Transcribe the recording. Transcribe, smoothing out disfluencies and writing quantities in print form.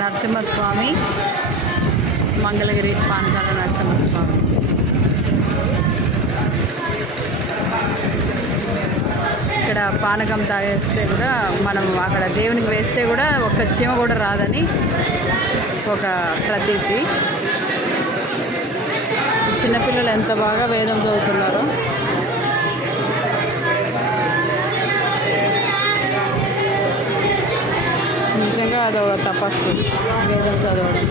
నరసింహస్వామి, మంగళగిరి పానకాల నరసింహస్వామి. ఇక్కడ పానకం తాగేస్తే కూడా మనం అక్కడ దేవునికి వేస్తే కూడా ఒక్క చీమ కూడా రాదని ఒక ప్రతీతి. చిన్నపిల్లలు ఎంత బాగా వేదం చదువుతున్నారో. నిజంగా అదొక తపస్సు వేదం చదవడం.